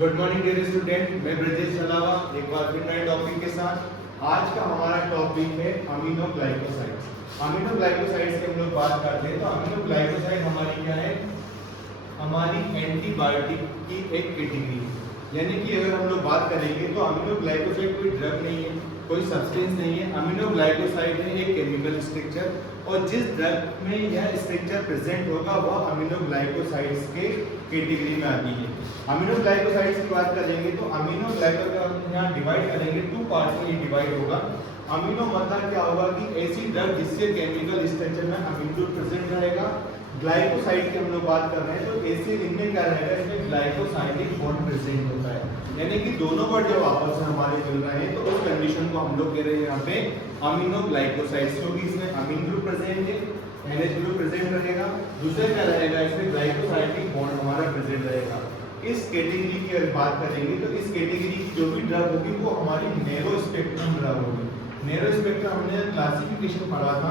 Good morning dear student, मैं ब्रजेश अलावा एक बार फिर नए टॉपिक के साथ। आज का हमारा टॉपिक है अमीनोग्लाइकोसाइड्स। अमीनोग्लाइकोसाइड्स की हम लोग बात करते हैं तो अमीनोग्लाइकोसाइड हमारी क्या है, हमारी एंटीबायोटिक की एक कैटेगरी है। यानी कि अगर हम लोग बात करेंगे तो अमीनोग्लाइकोसाइड कोई ड्रग नहीं है, कोई सब्सटेंस नहीं है। अमीनोग्लाइकोसाइड है एक केमिकल स्ट्रक्चर, और जिस ड्रग में यह स्ट्रक्चर प्रेजेंट होगा वह अमीनोग्लाइकोसाइड्स के कैटेगरी में आती है। अमीनोग्लाइकोसाइड्स की बात करेंगे तो अमीनोग्लाइकोसाइड यहाँ डिवाइड करेंगे, टू पार्ट्स में डिवाइड होगा। अमीनो मतलब क्या होगा कि ऐसी ड्रग जिससे केमिकल स्ट्रक्चर में अमीनो प्रेजेंट रहेगा। ग्लाइकोसाइड की हम लोग बात कर रहे हैं तो ऐसे इनमें क्या रहेगा, इसमें ग्लाइकोसाइडिक बॉन्ड प्रेजेंट होता है, यानी कि दोनों वर्ड जब आपस में हमारे मिल रहे हैं तो उस कंडीशन को हम लोग कह रहे हैं यहाँ पे अमीनोग्लाइकोसाइड्स, क्योंकि इसमें अमीन ग्रुप प्रेजेंट है, NH ग्रुप प्रेजेंट रहेगा। दूसरा क्या रहेगा, इसमें ग्लाइकोसाइडिक बॉन्ड हमारा प्रेजेंट रहेगा। इस कैटेगरी की अगर बात करेंगे तो इस कैटेगरी की जो भी ड्रग होगी वो हमारी नैरो स्पेक्ट्रम ड्रग होगी। नैरो स्पेक्ट्रम हमने क्लासिफिकेशन पढ़ा था,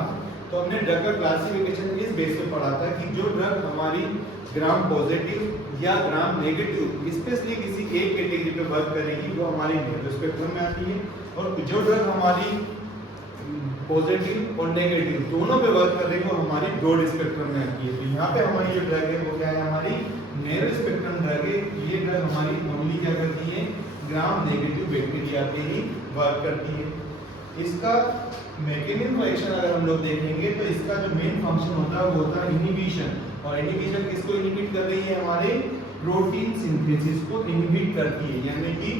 तो हमने ड्रग का क्लासिफिकेशन इस बेस पे पढ़ा था कि जो ड्रग हमारी ग्राम पॉजिटिव या ग्राम नेगेटिव स्पेशली किसी एक कैटेगरी पे वर्क करेगी वो हमारी नैरो स्पेक्ट्रम में आती है, और जो ड्रग हमारी पॉजिटिव और नेगेटिव दोनों पे वर्क कर रही है वो हमारी ब्रॉड स्पेक्ट्रम में आती है। तो यहाँ पे हमारी जो ड्रग है वो क्या है, हमारी नैरो स्पेक्ट्रम ड्रग है। ये ड्रग हमारी ओनली क्या करती है, ग्राम नेगेटिव बैक्टीरिया पे ही वर्क करती है। इसका मैकेनिज्म एक्शन अगर हम लोग देखेंगे तो इसका जो मेन फंक्शन होता है वो होता है इनहिबिशन, और इनहिबिशन किसको इनहिबिट कर रही है, हमारे प्रोटीन सिंथेसिस को इनहिबिट करती है। यानी कि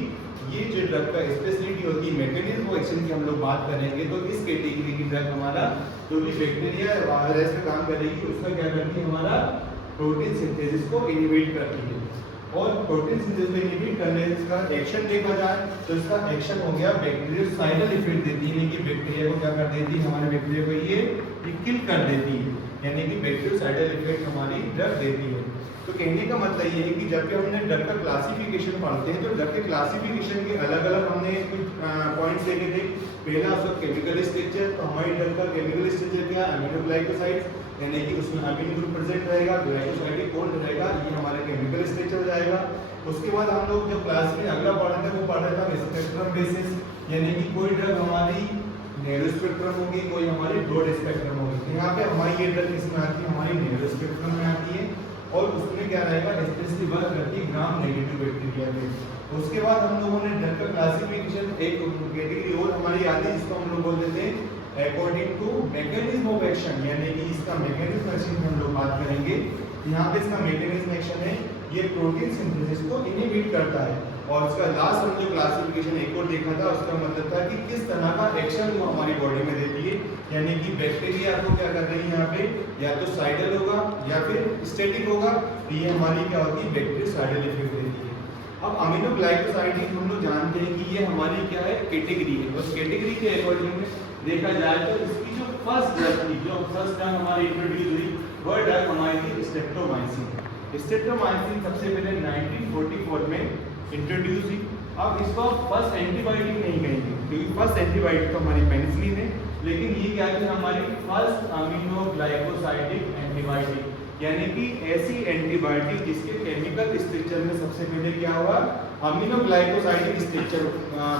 ये जो ड्रग का स्पेशलिटी होती है मैकेनिज्म एक्शन की हम लोग बात करेंगे तो इस कैटेगरी की ड्रग हमारा जो भी बैक्टीरिया वायरस पे काम करेगी उसका क्या करती है, हमारा प्रोटीन सिंथेसिस को इनहिबिट करती है। और प्रोटीन सिंथेसिस को इनहिबिट करने का एक्शन देखा जाए तो इसका एक्शन हो गया बैक्टीरियोसाइडल इफेक्ट देती है, यानी कि बैक्टीरिया को क्या कर देती है, हमारे बैक्टीरिया को ये किल कर देती है, यानी कि बैक्टीरियोसाइडल इफेक्ट हमारी ड्रग देती है। तो कहने का मतलब ये है कि जब भी हमने ड्रग का क्लासिफिकेशन पढ़ते हैं तो ड्रग के क्लासिफिकेशन के अलग अलग हमने कुछ पॉइंट्स देखे थे। पहला उसका केमिकल स्ट्रक्चर, तो हमारी ड्रग का केमिकल स्ट्रक्चर क्या है, अमीनोग्लाइकोसाइड्स, यानी कि उसमें अमीन ग्रुप प्रेजेंट रहेगा, ग्लाइकोसाइडिक बॉन्ड रहेगा, ये हमारा केमिकल स्ट्रक्चर हो जाएगा। उसके बाद हम लोग जो क्लास में अगला पढ़ रहे थे वो पढ़ रहे थे स्पेक्ट्रम बेसिस, यानी कि कोई ड्रग हमारी नैरो स्पेक्ट्रम होगी, कोई हमारी ब्रॉड स्पेक्ट्रम होगी। यहाँ पे हमारी ये ड्रग किसमें आती है, हमारी नैरो स्पेक्ट्रम में आती है, और उसमें क्या रहेगा, स्पेशली वर्क करती है ग्राम नेगेटिव बैक्टीरिया पे। उसके बाद हम लोगों ने ड्रग का क्लासिफिकेशन एक कैटेगरी और हमारी आती है जिसको हम लोग बोलते थे according to mechanism of action, यानी कि इसका मैकेनिज्म एक्शन की हम लोग बात करेंगे। यहाँ पे इसका मैकेनिज्म एक्शन है ये प्रोटीन सिंथेसिस को इनहिबिट करता है। और उसका लास्ट हम जो क्लासिफिकेशन एक और देखा था उसका मतलब था कि किस तरह का एक्शन वो हमारी बॉडी में देती है, यानी कि बैक्टीरिया को क्या कर रही है यहाँ पे, या तो साइडल होगा या फिर स्टैटिक होगा, तो ये हमारी क्या होती है, बैक्टीरियोसाइडल इफेक्ट देती है। अब अमीनोग्लाइकोसाइड हम लोग जानते हैं कि ये हमारी क्या है, कैटेगरी है। उस कैटेगरी के अकॉर्डिंग देखा जाए तो इसकी जो फर्स्ट ड्रग हमारी इंट्रोड्यूस हुई वह ड्रग हमारी थी स्ट्रेप्टोमाइसिन। स्ट्रेप्टोमाइसिन सबसे पहले 1944 में इंट्रोड्यूस हुई। अब इसको फर्स्ट एंटीबायोटिक नहीं कहेंगे क्योंकि फर्स्ट एंटीबायोटिक तो हमारी पेनिसिलिन है, लेकिन ये क्या है, हमारी फर्स्ट अमीनोग्लाइकोसाइडिक एंटीबायोटिक, यानी कि ऐसी एंटीबायोटिक जिसके केमिकल स्ट्रक्चर में सबसे पहले क्या हुआ, अमीनोग्लाइकोसाइडिक स्ट्रक्चर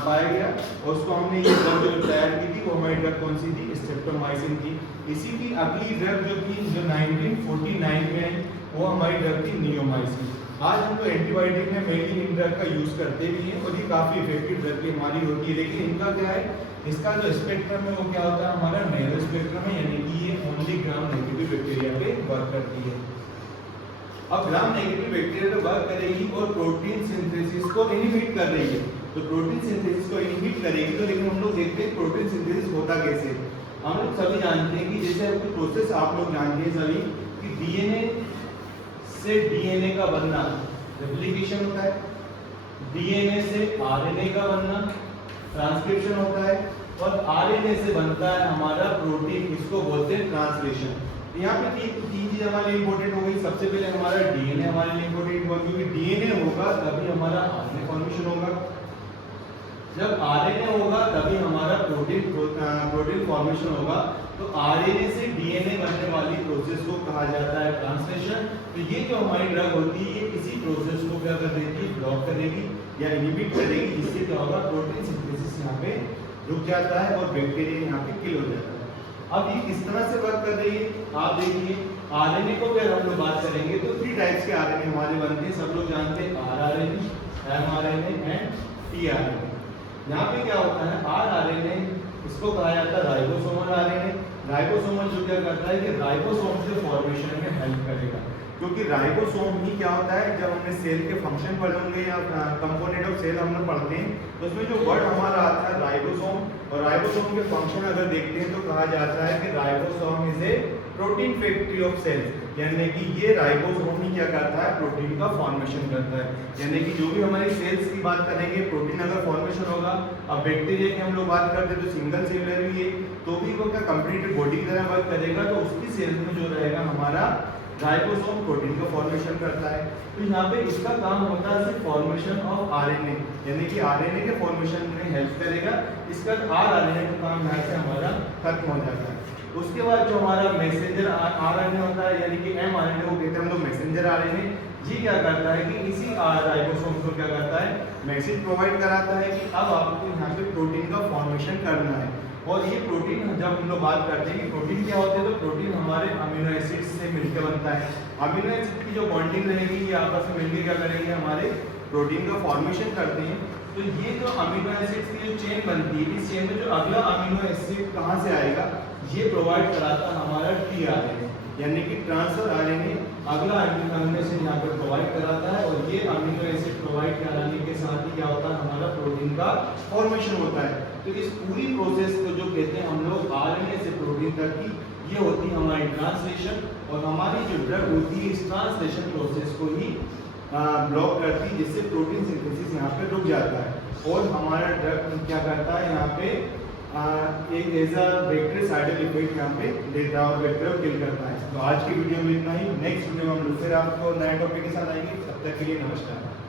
पाया गया, और उसको हमने ये ड्रग जो तैयार की थी वो हमारी ड्रग कौन सी थी, स्ट्रेप्टोमाइसिन थी। इसी की अगली ड्रग जो थी जो 1949 में वो हमारी ड्रग थी नियोमाइसिन। आज हम तो एंटीबायोटिक में मेनली इन ड्रग का यूज करते भी हैं और ये काफी इफेक्टिव ड्रग की हमारी होती है, लेकिन इनका क्या है, इसका जो स्पेक्ट्रम है वो क्या होता है, हमारा नैरो स्पेक्ट्रम है, यानी कि ये ओनली ग्राम नेगेटिव बैक्टीरिया पे वर्क करती है। अब ग्राम नेगेटिव बैक्टीरिया पे वर्क करेगी और प्रोटीन सिंथेसिस को इनहिबिट कर रही है, तो प्रोटीन सिंथेसिस को इनहिबिट करेगी। तो लेकिन हम लोग देखते हैं प्रोटीन सिंथेसिस होता कैसे। हम लोग सभी जानते हैं कि जैसे आपको प्रोसेस आप लोग जानते हैं सभी कि डीएनए से डीएनए का बनना रेप्लिकेशन होता है, डीएनए से आरएनए का बनना ट्रांसक्रिप्शन होता है, और आरएनए से बनता है हमारा प्रोटीन, इसको बोलते हैं ट्रांसलेशन। यहाँ पे तीन चीज हमारे लिए इंपॉर्टेंट हो गई। सबसे पहले हमारा डीएनए हमारे लिए इंपॉर्टेंट हुआ, क्योंकि डीएनए होगा तभी हमारा आरएनए फॉर्मेशन होगा, जब आरएनए होगा तभी हमारा प्रोटीन फॉर्मेशन होगा। तो आरएनए से डीएनए बनने वाली प्रोसेस को कहा जाता है ट्रांसलेशन। तो ये जो हमारी ड्रग होती है ये इसी प्रोसेस को क्या कर देती है, ब्लॉक करेगी, या इनहिबिट करेगी, जिससे क्या होगा, प्रोटीन सिंथेसिस यहाँ पे रुक जाता है और बैक्टीरिया यहाँ पे किल हो जाता है। अब ये किस तरह से वर्क कर रही है, आप देखिए आरएनए को फिर हम लोग बात करेंगे तो 3 टाइप्स के आरएनए हमारे बनते हैं, सब लोग जानते हैं, आरआरएनए, एमआरएनए एंड टीआरएनए। यहाँ पे क्या होता है, आरआरएनए इसको कहा जाता है राइबोसोमल आरएनए। राइबोसोमल जो क्या करता है कि राइबोसोम के फॉर्मेशन में हेल्प करेगा, क्योंकि राइबोसोम ही क्या होता है, जब हमने सेल के फंक्शन पढ़े होंगे या कंपोनेंट ऑफ सेल हम लोग पढ़ते हैं तो उसमें जो वर्ड हमारा आता है राइबोसोम, और राइबोसोम के फंक्शन अगर देखते हैं तो कहा जाता है कि ribosome is a protein factory of cells, यानी कि ये राइबोसोम ही क्या करता है, प्रोटीन का फॉर्मेशन करता है। यानी कि जो भी हमारी सेल्स की बात करेंगे, प्रोटीन अगर फॉर्मेशन होगा, अब बैक्टीरिया की हम लोग बात करते हैं तो सिंगल सेलुलर भी है, तो भी वो क्या कंप्लीट बॉडी की तरह वर्क करेगा, तो उसकी सेल्स में जो रहेगा हमारा राइबोसोम प्रोटीन का फॉर्मेशन करता है। तो यहाँ पे इसका काम होता है सिर्फ फॉर्मेशन ऑफ आरएनए, यानी कि आरएनए के फॉर्मेशन में हेल्प करेगा। इसका आरआरएनए का काम यहाँ से हमारा खत्म हो जाता है। उसके बाद जो हमारा मैसेंजर आरएनए होता है, यानी कि एमआरएनए को कहते हैं हम लोग मैसेंजर आरएनए, ये क्या करता है कि इसी राइबोसोम को क्या करता है, मैसेज प्रोवाइड कराता है कि अब आपको यहाँ पे प्रोटीन का फॉर्मेशन करना है। और ये प्रोटीन जब हम लोग बात करते हैं कि प्रोटीन क्या होते हैं, तो प्रोटीन हमारे अमीनो एसिड्स से मिलकर बनता है। अमीनो एसिड की जो बॉन्डिंग रहेगी ये आपस में मिलकर क्या करेंगे, हमारे प्रोटीन का फॉर्मेशन करते हैं। तो ये जो अमीनो एसिड्स की जो चेन बनती है, इस चेन में जो अगला अमीनो एसिड कहाँ से आएगा, ये प्रोवाइड कराता है हमारा टीआरएनए, यानी कि ट्रांसफर आरएनए अगला अमीनो एसिड यहाँ पर प्रोवाइड कराता है। और ये अमीनो एसिड प्रोवाइड कराने के साथ ही क्या होता है, हमारा प्रोटीन का फॉर्मेशन होता है। तो इस पूरी प्रोसेस को जो कहते हैं हम लोग आरएनए से प्रोटीन तक की, ये होती है हमारी ट्रांसलेशन। और हमारी जो ड्रग होती है इस ट्रांसलेशन प्रोसेस को ही ब्लॉक करती है, जिससे प्रोटीन सिंथेसिस यहाँ पे रुक जाता है और हमारा ड्रग क्या करता है, यहाँ पे एक एज अ बैक्टीरियाइडल इफेक्ट यहाँ पे देता है और बैक्टीरिया को किल करता है। तो आज की वीडियो में इतना ही, नेक्स्ट वीडियो में हम फिर आपको नए टॉपिक के साथ आएंगे। तब तक के लिए नमस्कार।